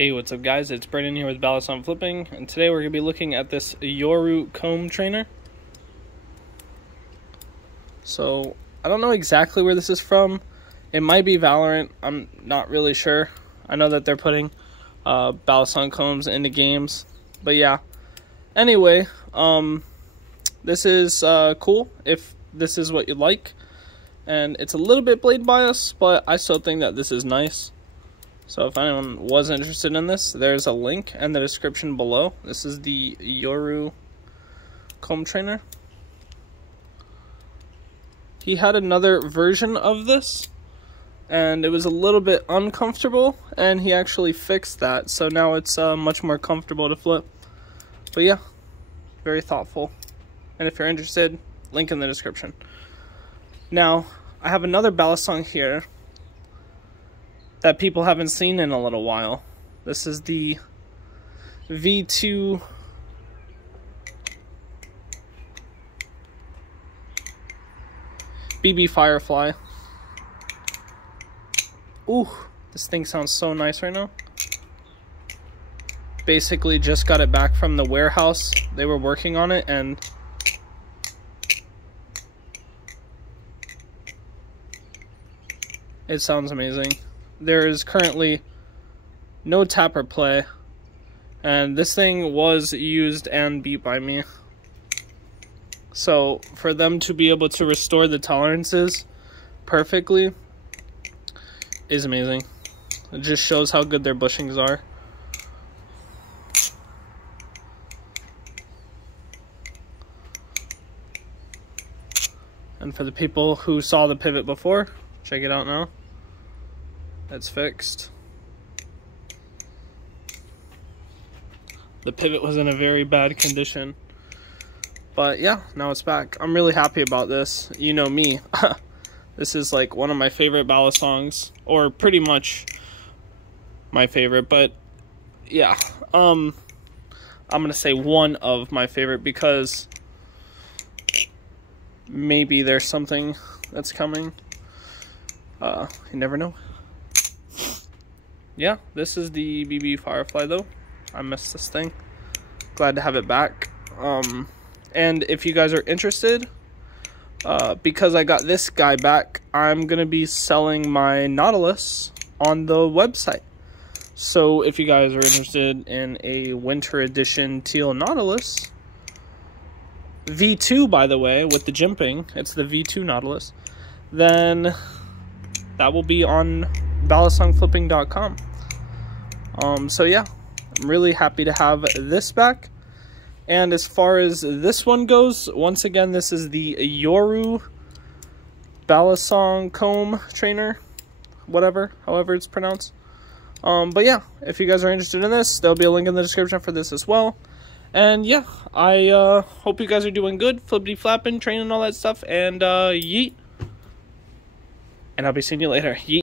Hey, what's up guys, it's Brandon here with Balisong Flipping, and today we're going to be looking at this Yoru comb trainer. So, I don't know exactly where this is from. It might be Valorant, I'm not really sure. I know that they're putting Balisong combs into games, but yeah. Anyway, this is cool if this is what you like. And it's a little bit blade biased, but I still think that this is nice. So if anyone was interested in this, there's a link in the description below. This is the Yoru comb trainer. He had another version of this, and it was a little bit uncomfortable, and he actually fixed that. So now it's much more comfortable to flip. But yeah, very thoughtful. And if you're interested, link in the description. Now, I have another Balisong here that people haven't seen in a little while. This is the V2 BB Firefly. Ooh, this thing sounds so nice right now. Basically just got it back from the warehouse. They were working on it and it sounds amazing. There is currently no tap or play, and this thing was used and beat by me. So for them to be able to restore the tolerances perfectly is amazing. It just shows how good their bushings are. And for the people who saw the pivot before, check it out now. It's fixed. The pivot was in a very bad condition. But yeah, now it's back. I'm really happy about this. You know me. This is like one of my favorite Balisongs, or pretty much my favorite, but yeah. I'm gonna say one of my favorite because maybe there's something that's coming. You never know. Yeah, this is the BB Firefly though. I missed this thing. Glad to have it back. And if you guys are interested, because I got this guy back, I'm gonna be selling my Nautilus on the website. So if you guys are interested in a winter edition teal Nautilus, V2 by the way, with the jimping, it's the V2 Nautilus, then that will be on balisongflipping.com. So yeah, I'm really happy to have this back. And as far as this one goes, once again, this is the Yoru Balisong comb trainer, however it's pronounced. But yeah, if you guys are interested in this, there'll be a link in the description for this as well. And yeah, I hope you guys are doing good, flippity flapping, training, all that stuff, and yeet. And I'll be seeing you later. Yeet.